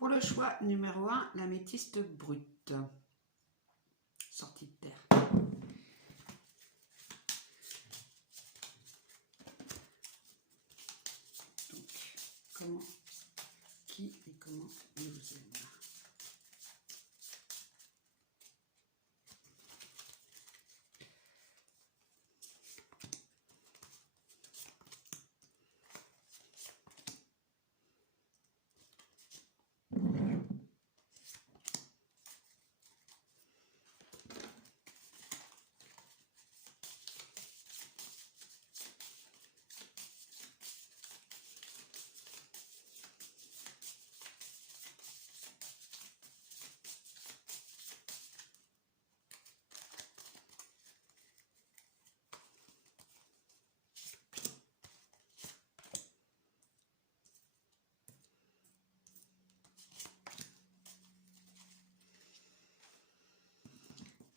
Pour le choix numéro 1, l'améthyste brute, sortie de terre. Donc, comment, qui et comment il vous aime.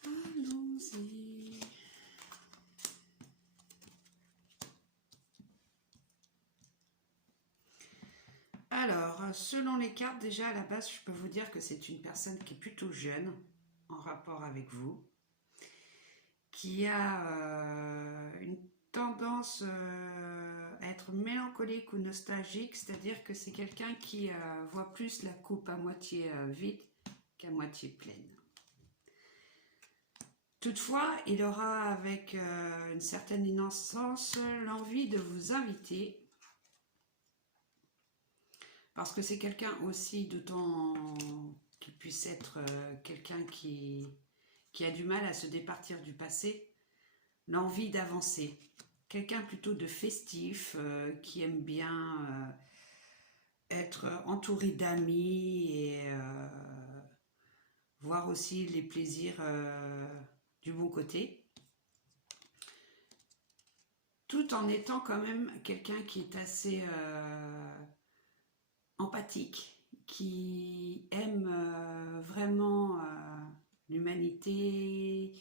Allons-y. Alors, selon les cartes, déjà à la base, je peux vous dire que c'est une personne qui est plutôt jeune en rapport avec vous, qui a une tendance à être mélancolique ou nostalgique, c'est-à-dire que c'est quelqu'un qui voit plus la coupe à moitié vide qu'à moitié pleine. Toutefois, il aura avec une certaine innocence l'envie de vous inviter, parce que c'est quelqu'un aussi, d'autant qu'il puisse être quelqu'un qui a du mal à se départir du passé, l'envie d'avancer. Quelqu'un plutôt de festif, qui aime bien être entouré d'amis et voir aussi les plaisirs du bon côté, tout en étant quand même quelqu'un qui est assez empathique, qui aime vraiment l'humanité,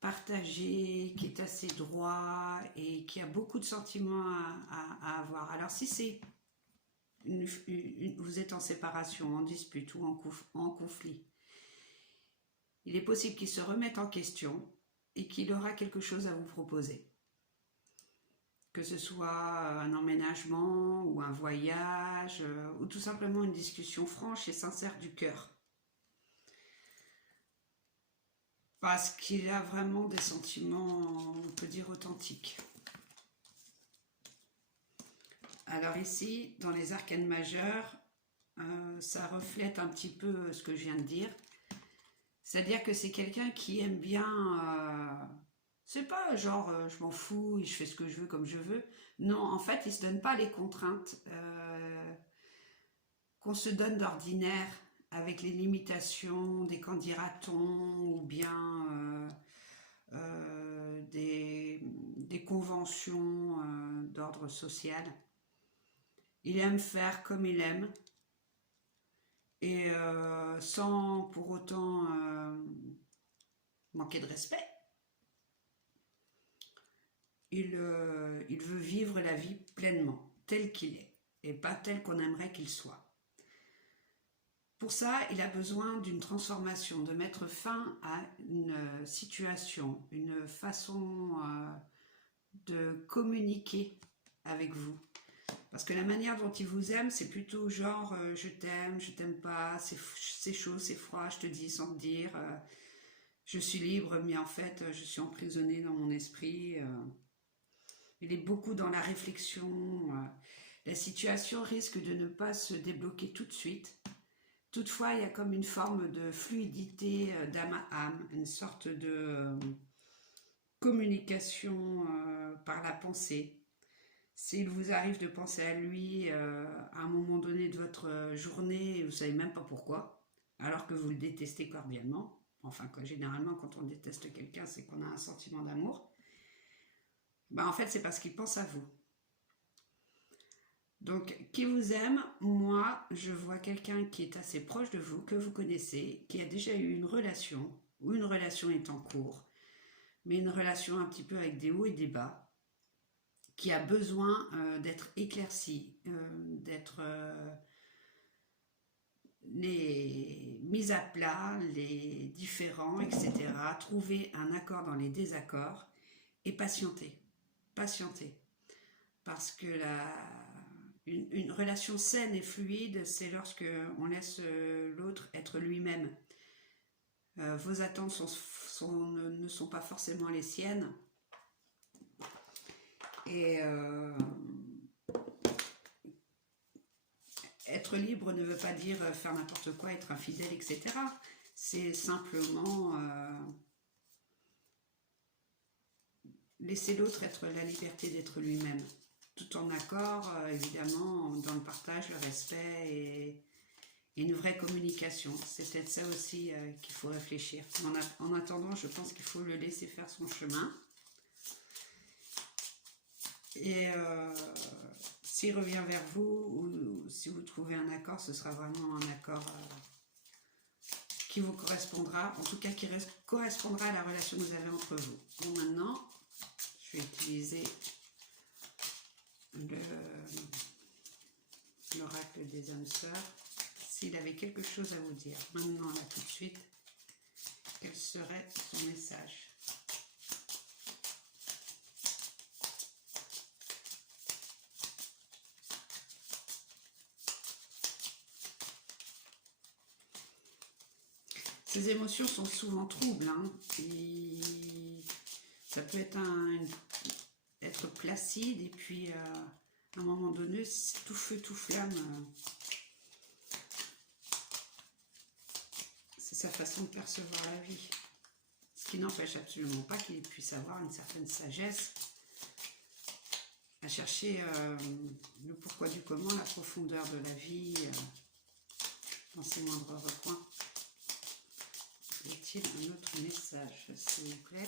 partagé, qui est assez droit et qui a beaucoup de sentiments à avoir. Alors si c'est vous êtes en séparation, en dispute ou en conflit, il est possible qu'il se remette en question et qu'il aura quelque chose à vous proposer. Que ce soit un emménagement ou un voyage ou tout simplement une discussion franche et sincère du cœur. Parce qu'il a vraiment des sentiments, on peut dire, authentiques. Alors ici, dans les arcanes majeures, ça reflète un petit peu ce que je viens de dire. C'est-à-dire que c'est quelqu'un qui aime bien... c'est pas genre je m'en fous et je fais ce que je veux comme je veux. Non, en fait, il se donne pas les contraintes qu'on se donne d'ordinaire, avec les limitations des qu'en dira-t-on ou bien des conventions d'ordre social. Il aime faire comme il aime et sans pour autant manquer de respect. Il veut vivre la vie pleinement, tel qu'il est, et pas tel qu'on aimerait qu'il soit. Pour ça, il a besoin d'une transformation, de mettre fin à une situation, une façon de communiquer avec vous. Parce que la manière dont il vous aime, c'est plutôt genre je t'aime pas, c'est chaud, c'est froid, je te dis sans te dire, je suis libre, mais en fait, je suis emprisonnée dans mon esprit. Il est beaucoup dans la réflexion. La situation risque de ne pas se débloquer tout de suite. Toutefois, il y a comme une forme de fluidité d'âme à âme, une sorte de communication par la pensée. S'il vous arrive de penser à lui à un moment donné de votre journée, vous ne savez même pas pourquoi, alors que vous le détestez cordialement, enfin généralement quand on déteste quelqu'un, c'est qu'on a un sentiment d'amour, ben, en fait c'est parce qu'il pense à vous. Donc, qui vous aime, moi, je vois quelqu'un qui est assez proche de vous, que vous connaissez, qui a déjà eu une relation, ou une relation est en cours, mais une relation un petit peu avec des hauts et des bas, qui a besoin d'être éclaircie, d'être les mises à plat, les différends, etc. Trouver un accord dans les désaccords et patienter. Patienter. Parce que une relation saine et fluide, c'est lorsque on laisse l'autre être lui-même. Vos attentes ne sont pas forcément les siennes. Et être libre ne veut pas dire faire n'importe quoi, être infidèle, etc. C'est simplement laisser l'autre être la liberté d'être lui-même, tout en accord, évidemment, dans le partage, le respect et une vraie communication. C'est peut-être ça aussi qu'il faut réfléchir. En attendant, je pense qu'il faut le laisser faire son chemin. Et s'il revient vers vous, ou si vous trouvez un accord, ce sera vraiment un accord qui vous correspondra, en tout cas qui correspondra à la relation que vous avez entre vous. Bon, maintenant, je vais utiliser l'oracle des âmes sœurs. S'il avait quelque chose à vous dire, maintenant, là, tout de suite, quel serait son message ? Ces émotions sont souvent troubles, hein, et ça peut être être placide et puis à un moment donné, c'est tout feu, tout flamme. C'est sa façon de percevoir la vie. Ce qui n'empêche absolument pas qu'il puisse avoir une certaine sagesse à chercher le pourquoi du comment, la profondeur de la vie dans ses moindres recoins. Y a-t-il un autre message, s'il vous plaît?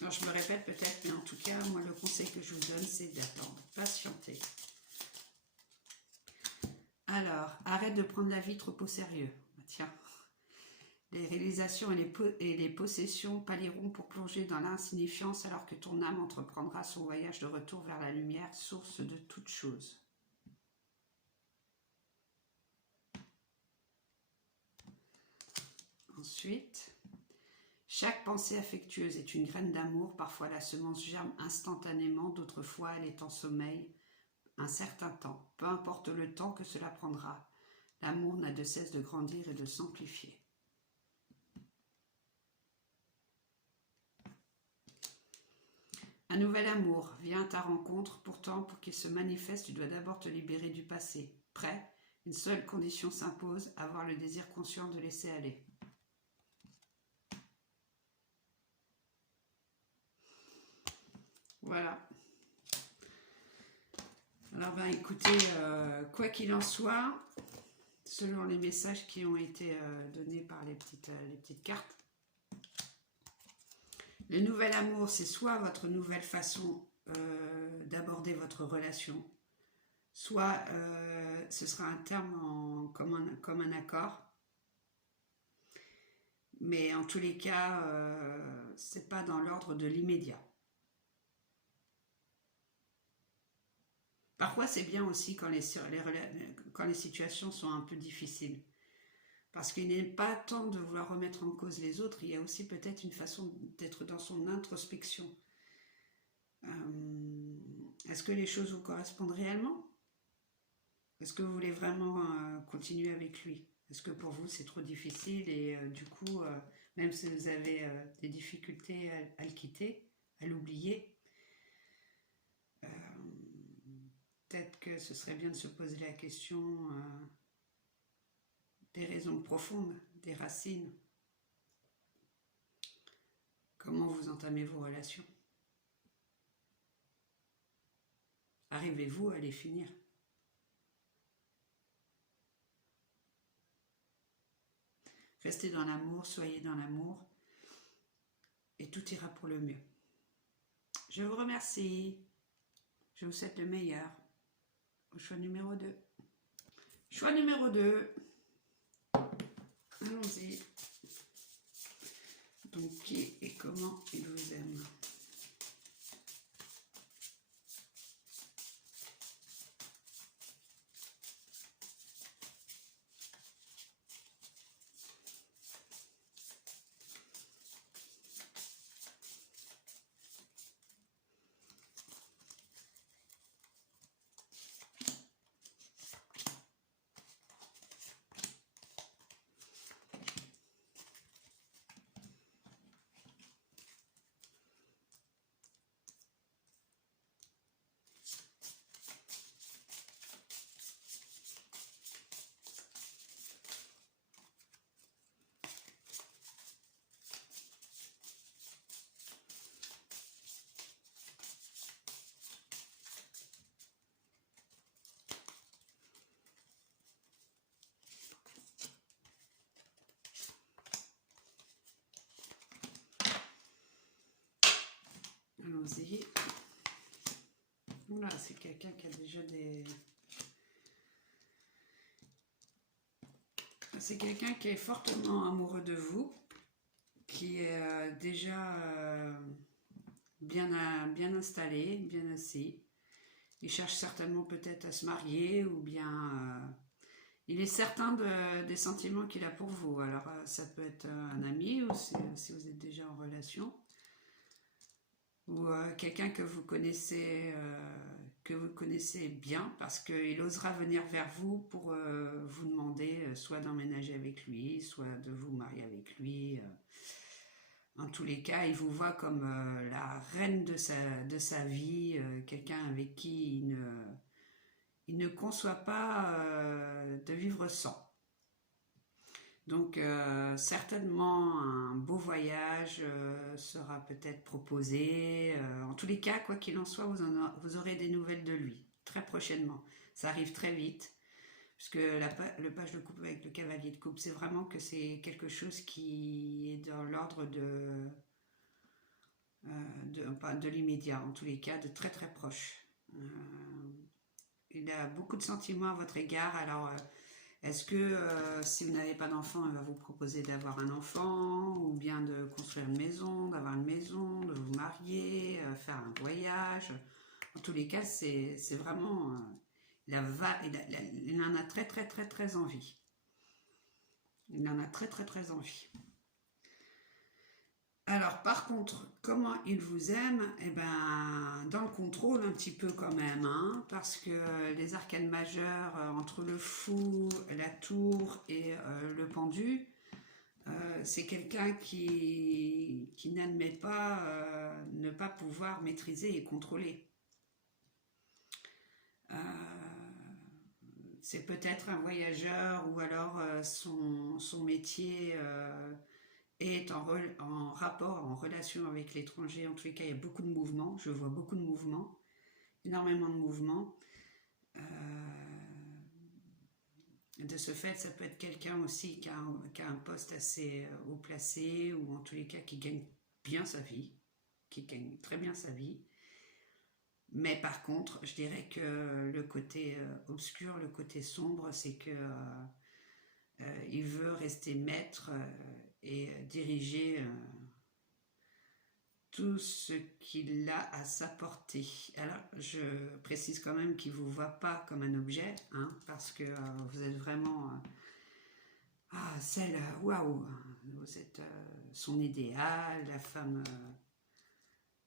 Alors je me répète peut-être, mais en tout cas, moi le conseil que je vous donne, c'est d'attendre, patienter. Alors, arrête de prendre la vie trop au sérieux. Tiens, les réalisations et les possessions pallieront pour plonger dans l'insignifiance alors que ton âme entreprendra son voyage de retour vers la lumière, source de toutes choses. Ensuite, chaque pensée affectueuse est une graine d'amour. Parfois la semence germe instantanément, d'autres fois elle est en sommeil un certain temps. Peu importe le temps que cela prendra, l'amour n'a de cesse de grandir et de s'amplifier. Un nouvel amour vient à ta rencontre. Pourtant, pour qu'il se manifeste, tu dois d'abord te libérer du passé. Prêt? Une seule condition s'impose, avoir le désir conscient de laisser aller. Voilà. Alors, ben, écoutez, quoi qu'il en soit, selon les messages qui ont été donnés par les petites cartes, le nouvel amour, c'est soit votre nouvelle façon d'aborder votre relation, soit ce sera un terme comme un accord. Mais en tous les cas, c'est pas dans l'ordre de l'immédiat. Parfois, c'est bien aussi quand les situations sont un peu difficiles. Parce qu'il n'est pas tant de vouloir remettre en cause les autres, il y a aussi peut-être une façon d'être dans son introspection. Est-ce que les choses vous correspondent réellement? Est-ce que vous voulez vraiment continuer avec lui? Est-ce que pour vous c'est trop difficile et du coup, même si vous avez des difficultés à le quitter, à l'oublier, peut-être que ce serait bien de se poser la question des raisons profondes, des racines. Comment vous entamez vos relations? Arrivez-vous à les finir? Restez dans l'amour, soyez dans l'amour, et tout ira pour le mieux. Je vous remercie. Je vous souhaite le meilleur. Au choix numéro 2. Choix numéro 2. Allons-y. Donc, qui et comment il vous aime? allons-y. Voilà, c'est quelqu'un qui a déjà des... C'est quelqu'un qui est fortement amoureux de vous, qui est déjà bien installé, bien assis. Il cherche certainement peut-être à se marier ou bien... il est certain des sentiments qu'il a pour vous. Alors ça peut être un ami ou si vous êtes déjà en relation. Ou quelqu'un que vous connaissez bien parce qu'il osera venir vers vous pour vous demander soit d'emménager avec lui, soit de vous marier avec lui. En tous les cas, il vous voit comme la reine de sa vie, quelqu'un avec qui il ne conçoit pas de vivre sans. Donc certainement un beau voyage sera peut-être proposé. En tous les cas, quoi qu'il en soit, vous aurez des nouvelles de lui très prochainement. Ça arrive très vite, puisque le page de coupe avec le cavalier de coupe, c'est vraiment que c'est quelque chose qui est dans l'ordre de l'immédiat, en tous les cas, de très très proche. Il a beaucoup de sentiments à votre égard, alors... est-ce que si vous n'avez pas d'enfant, il va vous proposer d'avoir un enfant, ou bien de construire une maison, d'avoir une maison, de vous marier, faire un voyage. En tous les cas, c'est vraiment... il en a très très très très envie. Il en a très très très envie. Alors par contre, comment il vous aime? Eh ben, dans le contrôle un petit peu quand même, hein, parce que les arcanes majeures, entre le fou, la tour et le pendu, c'est quelqu'un qui n'admet pas ne pas pouvoir maîtriser et contrôler. C'est peut-être un voyageur ou alors son métier... est en rapport, en relation avec l'étranger. En tous les cas, il y a beaucoup de mouvements. Je vois beaucoup de mouvements, énormément de mouvements. De ce fait, ça peut être quelqu'un aussi qui a un poste assez haut placé, ou en tous les cas qui gagne bien sa vie, qui gagne très bien sa vie. Mais par contre, je dirais que le côté obscur, le côté sombre, c'est que il veut rester maître et diriger tout ce qu'il a à sa portée. Alors, je précise quand même qu'il ne vous voit pas comme un objet, hein, parce que vous êtes vraiment celle, waouh, vous êtes son idéal,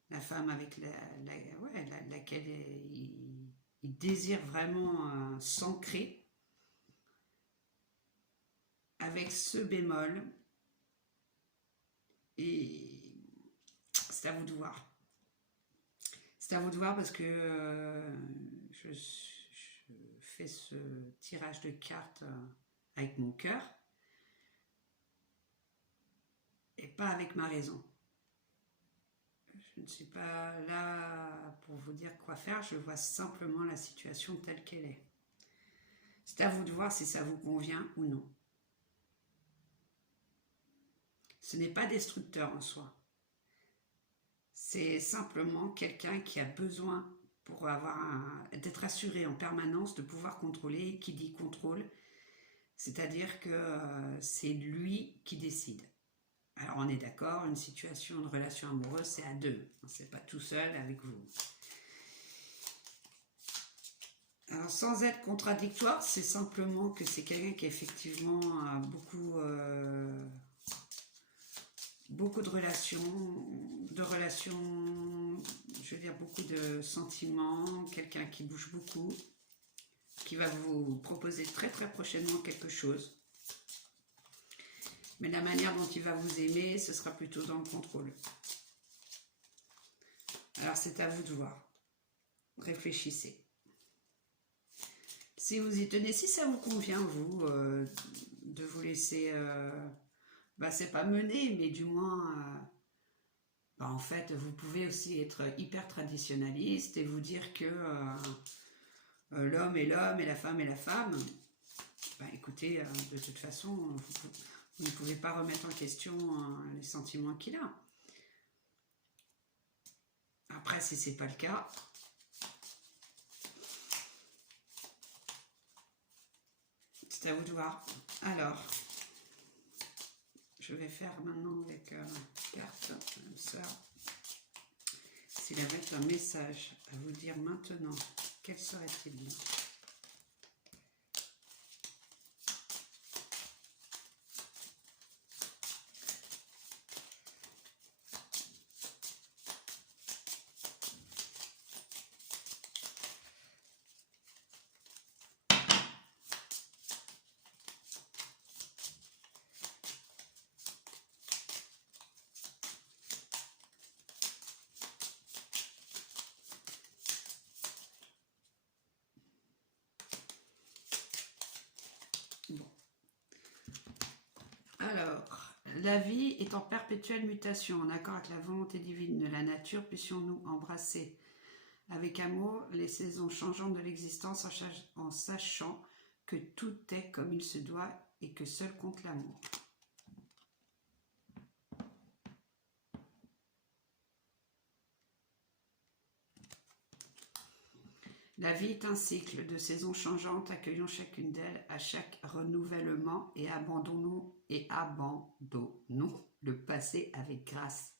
la femme avec laquelle il désire vraiment s'ancrer, avec ce bémol, et c'est à vous de voir. C'est à vous de voir parce que je fais ce tirage de cartes avec mon cœur et pas avec ma raison. Je ne suis pas là pour vous dire quoi faire, je vois simplement la situation telle qu'elle est. C'est à vous de voir si ça vous convient ou non. Ce n'est pas destructeur en soi. C'est simplement quelqu'un qui a besoin, pour d'être assuré en permanence, de pouvoir contrôler. Qui dit contrôle, c'est-à-dire que c'est lui qui décide. Alors on est d'accord, une situation, une relation amoureuse, c'est à deux. C'est pas tout seul avec vous. Alors, sans être contradictoire, c'est simplement que c'est quelqu'un qui effectivement a beaucoup de relations, je veux dire beaucoup de sentiments, quelqu'un qui bouge beaucoup, qui va vous proposer très très prochainement quelque chose. Mais la manière dont il va vous aimer, ce sera plutôt dans le contrôle. Alors c'est à vous de voir. Réfléchissez. Si vous y tenez, si ça vous convient, vous, de vous laisser... c'est pas mener, mais du moins... en fait, vous pouvez aussi être hyper traditionnaliste et vous dire que l'homme est l'homme et la femme est la femme. Écoutez, de toute façon, vous ne pouvez pas remettre en question les sentiments qu'il a. Après, si c'est pas le cas, c'est à vous de voir. Alors, je vais faire maintenant avec carte sœur. S'il avait un message à vous dire maintenant, quel serait-il? Bon. Alors, la vie est en perpétuelle mutation, en accord avec la volonté divine de la nature, puissions-nous embrasser avec amour les saisons changeantes de l'existence en sachant que tout est comme il se doit et que seul compte l'amour. La vie est un cycle de saisons changeantes, accueillons chacune d'elles à chaque renouvellement et abandonnons le passé avec grâce.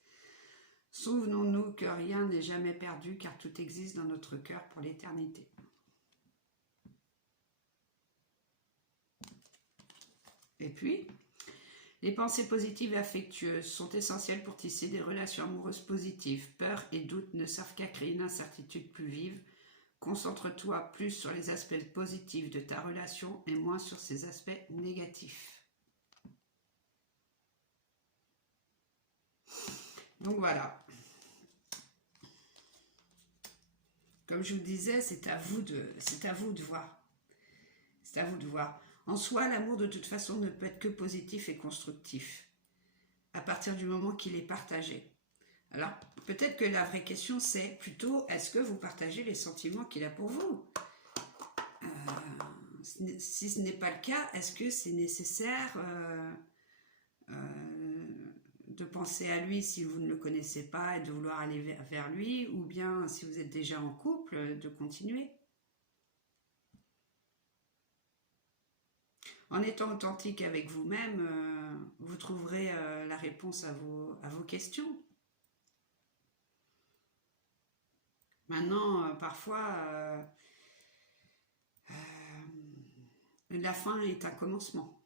Souvenons-nous que rien n'est jamais perdu car tout existe dans notre cœur pour l'éternité. Et puis, les pensées positives et affectueuses sont essentielles pour tisser des relations amoureuses positives. Peur et doute ne servent qu'à créer une incertitude plus vive. Concentre-toi plus sur les aspects positifs de ta relation et moins sur ses aspects négatifs. Donc voilà. Comme je vous disais, c'est à vous de voir. C'est à vous de voir. En soi, l'amour de toute façon ne peut être que positif et constructif, à partir du moment qu'il est partagé. Alors, peut-être que la vraie question, c'est plutôt, est-ce que vous partagez les sentiments qu'il a pour vous? Si ce n'est pas le cas, est-ce que c'est nécessaire de penser à lui si vous ne le connaissez pas et de vouloir aller vers lui, ou bien si vous êtes déjà en couple, de continuer? En étant authentique avec vous-même, vous trouverez la réponse à vos questions. Maintenant, parfois, la fin est un commencement.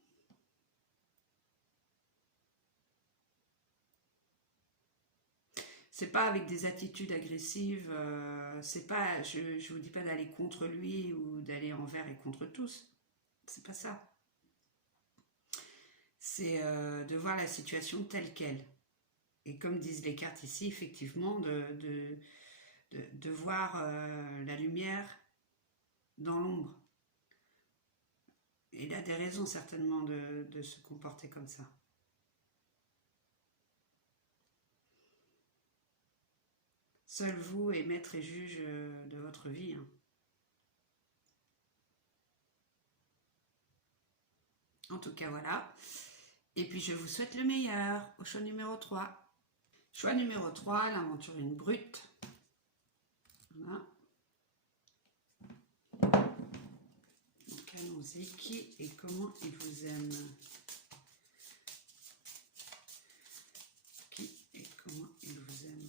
C'est pas avec des attitudes agressives, c'est pas, je vous dis pas d'aller contre lui ou d'aller envers et contre tous. C'est pas ça. C'est de voir la situation telle qu'elle. Et comme disent les cartes ici, effectivement, de voir la lumière dans l'ombre. Il a des raisons certainement de se comporter comme ça. Seul vous est maître et juge de votre vie. Hein. En tout cas, voilà. Et puis, je vous souhaite le meilleur au choix numéro 3. Choix numéro 3, l'aventurine brute. Voilà. Donc, allons-y. Qui et comment il vous aime? Qui et comment il vous aime?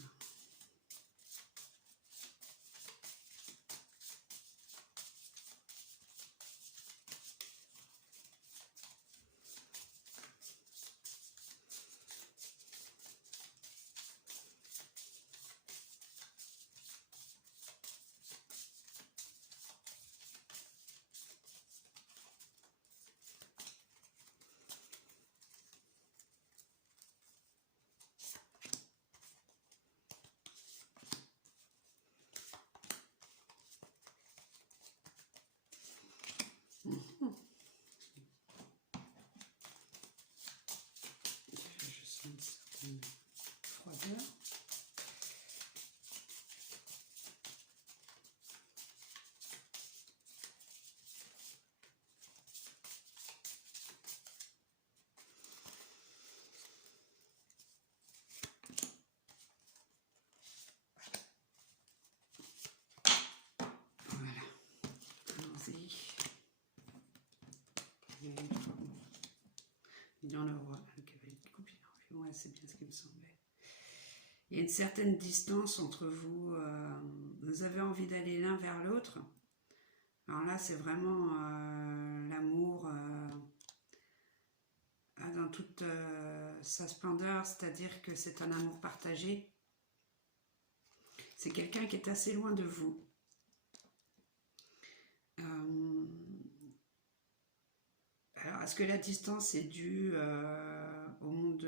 dans le roi, le cavalier de coupe, ouais, c'est bien ce qui me semblait. Il y a une certaine distance entre vous, vous avez envie d'aller l'un vers l'autre. Alors là, c'est vraiment l'amour dans toute sa splendeur, c'est-à-dire que c'est un amour partagé. C'est quelqu'un qui est assez loin de vous. Alors, est-ce que la distance est due au monde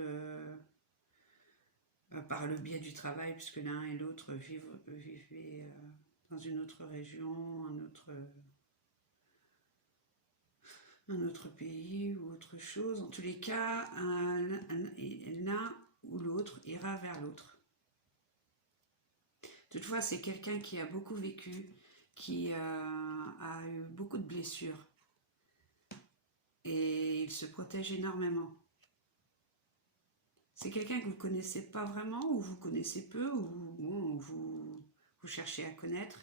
par le biais du travail, puisque l'un et l'autre vivaient dans une autre région, un autre pays ou autre chose. En tous les cas, l'un ou l'autre ira vers l'autre. Toutefois, c'est quelqu'un qui a beaucoup vécu, qui a eu beaucoup de blessures. Et il se protège énormément. C'est quelqu'un que vous ne connaissez pas vraiment, ou vous connaissez peu, ou bon, vous cherchez à connaître,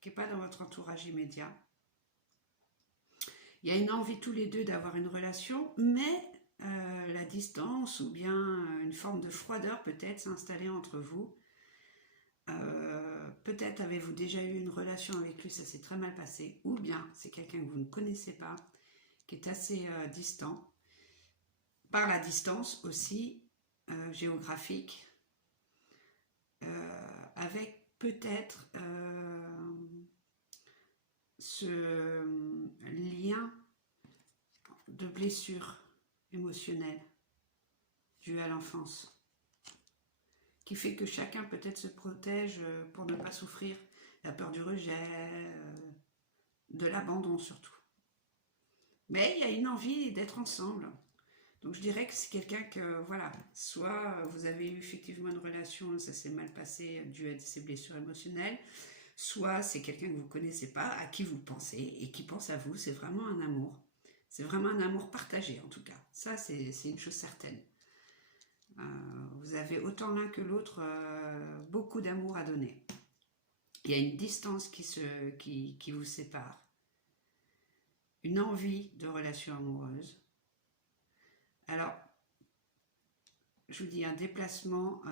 qui n'est pas dans votre entourage immédiat. Il y a une envie tous les deux d'avoir une relation, mais la distance ou bien une forme de froideur peut-être s'installer entre vous. Peut-être avez-vous déjà eu une relation avec lui, ça s'est très mal passé, ou bien c'est quelqu'un que vous ne connaissez pas, qui est assez distant, par la distance aussi géographique, avec peut-être ce lien de blessure émotionnelle due à l'enfance, qui fait que chacun peut-être se protège pour ne pas souffrir la peur du rejet, de l'abandon surtout. Mais il y a une envie d'être ensemble. Donc je dirais que c'est quelqu'un que, voilà, soit vous avez eu effectivement une relation, ça s'est mal passé dû à ces blessures émotionnelles, soit c'est quelqu'un que vous ne connaissez pas, à qui vous pensez et qui pense à vous. C'est vraiment un amour. C'est vraiment un amour partagé en tout cas. Ça, c'est une chose certaine. Vous avez autant l'un que l'autre beaucoup d'amour à donner. Il y a une distance qui vous sépare. Une envie de relation amoureuse. Alors, je vous dis un déplacement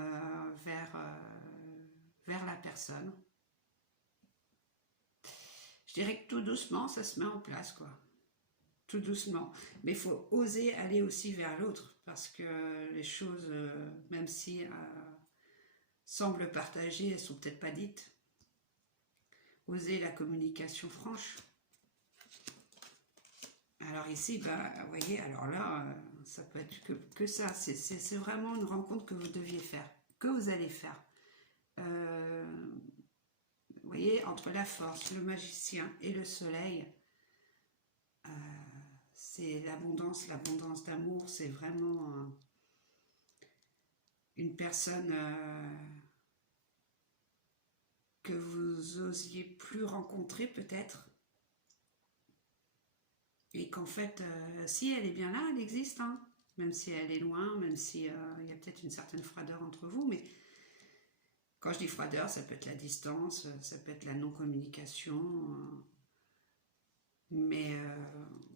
vers la personne. Je dirais que tout doucement, ça se met en place, quoi. Tout doucement. Mais il faut oser aller aussi vers l'autre, parce que les choses, même si semblent partagées, elles ne sont peut-être pas dites. Oser la communication franche. Alors ici, bah, vous voyez, alors là, ça peut être que ça. C'est vraiment une rencontre que vous deviez faire, que vous allez faire. Vous voyez, entre la force, le magicien et le soleil, c'est l'abondance d'amour. C'est vraiment une personne que vous osiez plus rencontrer peut-être. Et qu'en fait, si elle est bien là, elle existe, hein, même si elle est loin, même si il y a peut-être une certaine froideur entre vous, mais quand je dis froideur, ça peut être la distance, ça peut être la non-communication, mais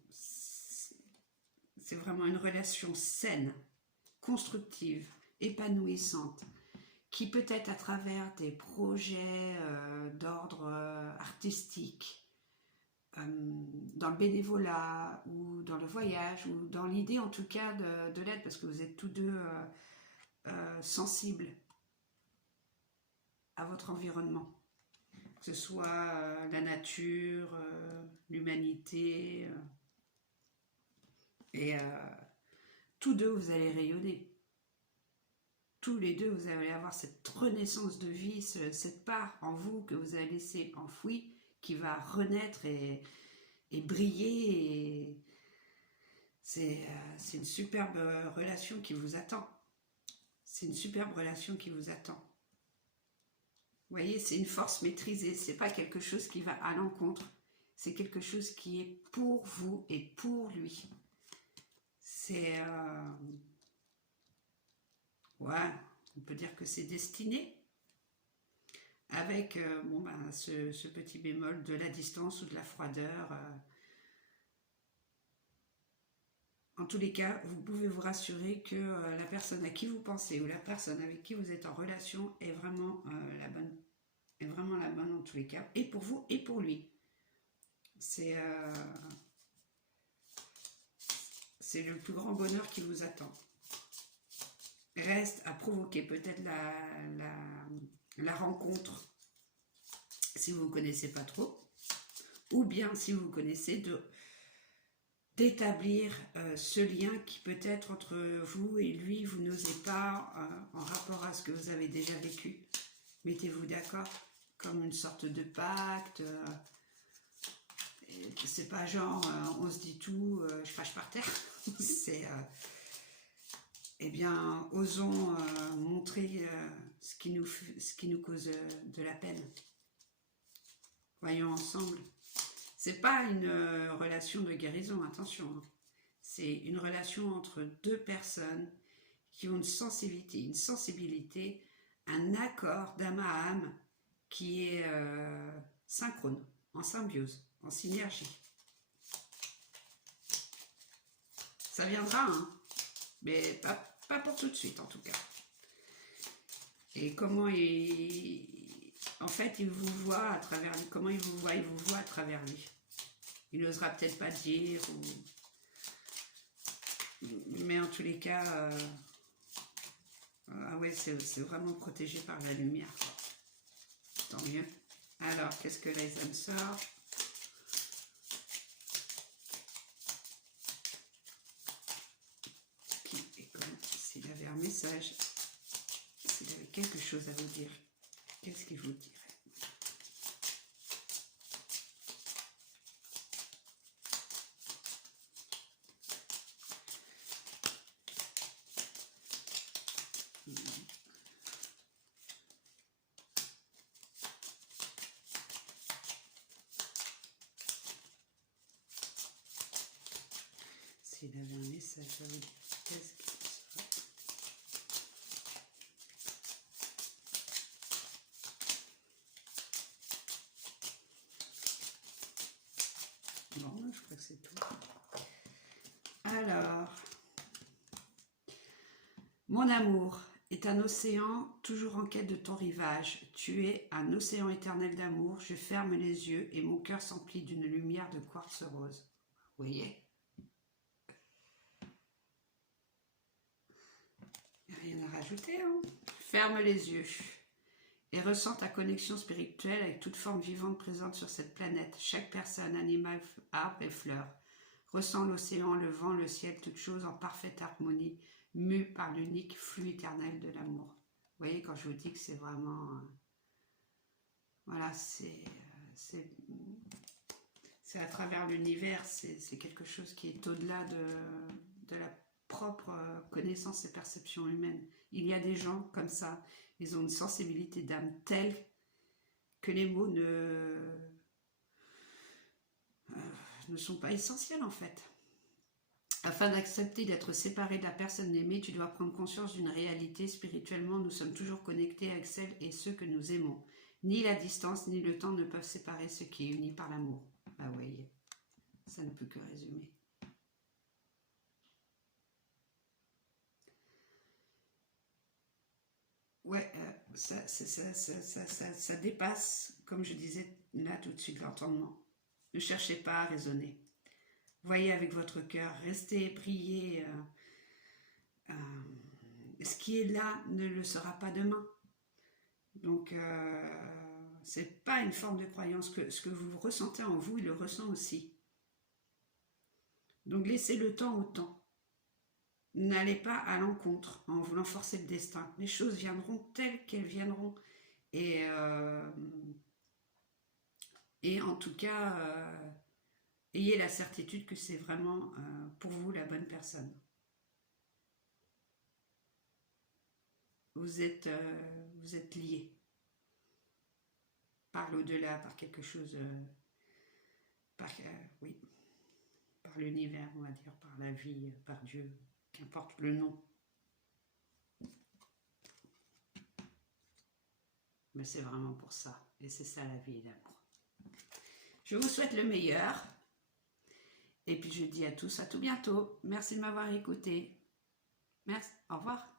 c'est vraiment une relation saine, constructive, épanouissante, qui peut être à travers des projets d'ordre artistique, dans le bénévolat ou dans le voyage ou dans l'idée en tout cas de l'aide, parce que vous êtes tous deux sensibles à votre environnement, que ce soit la nature, l'humanité, et tous deux vous allez rayonner. Tous les deux vous allez avoir cette renaissance de vie, cette part en vous que vous avez laissée enfouie, qui va renaître et briller. C'est une superbe relation qui vous attend. C'est une superbe relation qui vous attend. Vous voyez, c'est une force maîtrisée. C'est pas quelque chose qui va à l'encontre. C'est quelque chose qui est pour vous et pour lui. C'est... ouais, on peut dire que c'est destiné. Avec bon, ben, ce petit bémol de la distance ou de la froideur. en tous les cas, vous pouvez vous rassurer que la personne à qui vous pensez ou la personne avec qui vous êtes en relation est vraiment la bonne. Est vraiment la bonne en tous les cas, et pour vous et pour lui. C'est le plus grand bonheur qui vous attend. Reste à provoquer peut-être la rencontre si vous ne connaissez pas trop, ou bien si vous connaissez d'établir ce lien qui peut être entre vous et lui, vous n'osez pas en rapport à ce que vous avez déjà vécu. Mettez-vous d'accord, comme une sorte de pacte. C'est pas genre on se dit tout, je crache par terre. C'est eh bien, osons montrer ce qui nous cause de la peine. Voyons ensemble. C'est pas une relation de guérison, attention. Hein. C'est une relation entre deux personnes qui ont une sensibilité, un accord d'âme à âme qui est synchrone, en symbiose, en synergie. Ça viendra, hein, mais pas pour tout de suite en tout cas. Et comment en fait, il vous voit à travers lui. Comment il vous voit à travers lui. Il n'osera peut-être pas dire, mais en tous les cas, ah ouais, c'est vraiment protégé par la lumière. Tant mieux. Alors, qu'est-ce que les âmes sort? Qui et comment? S'il avait un message, s'il avait quelque chose à vous dire, qu'est-ce qu'il vous dirait? S'il avait un message à vous dire, qu'est-ce qu'il serait? Bon, je crois que c'est tout. Alors, mon amour est un océan toujours en quête de ton rivage. Tu es un océan éternel d'amour. Je ferme les yeux et mon cœur s'emplit d'une lumière de quartz rose. Vous voyez? Il n'y a rien à rajouter. Hein? Ferme les yeux et ressens ta connexion spirituelle avec toute forme vivante présente sur cette planète. Chaque personne, animal, arbre et fleur. Ressens l'océan, le vent, le ciel, toutes choses en parfaite harmonie, mues par l'unique flux éternel de l'amour. Vous voyez, quand je vous dis que c'est vraiment... voilà, c'est à travers l'univers, c'est quelque chose qui est au-delà de la propre connaissance et perception humaine. Il y a des gens comme ça, ils ont une sensibilité d'âme telle que les mots ne sont pas essentiels en fait. Afin d'accepter d'être séparé de la personne aimée, tu dois prendre conscience d'une réalité. Spirituellement, nous sommes toujours connectés avec celles et ceux que nous aimons. Ni la distance ni le temps ne peuvent séparer ce qui est uni par l'amour. Bah vous voyez, ça ne peut que résumer. Ouais, ça dépasse, comme je disais là tout de suite, l'entendement. Ne cherchez pas à raisonner. Voyez avec votre cœur, restez, priez. Ce qui est là ne le sera pas demain. Donc, c'est pas une forme de croyance. Ce que vous ressentez en vous, il le ressent aussi. Donc, laissez le temps au temps. N'allez pas à l'encontre en voulant forcer le destin. Les choses viendront telles qu'elles viendront. Et en tout cas, ayez la certitude que c'est vraiment pour vous la bonne personne. Vous êtes liés par l'au-delà, par quelque chose, oui, par l'univers, on va dire, par la vie, par Dieu, qu'importe le nom. Mais c'est vraiment pour ça, et c'est ça la vie et l'amour. Je vous souhaite le meilleur, Et puis je dis à tous à tout bientôt. Merci de m'avoir écouté. Merci, au revoir.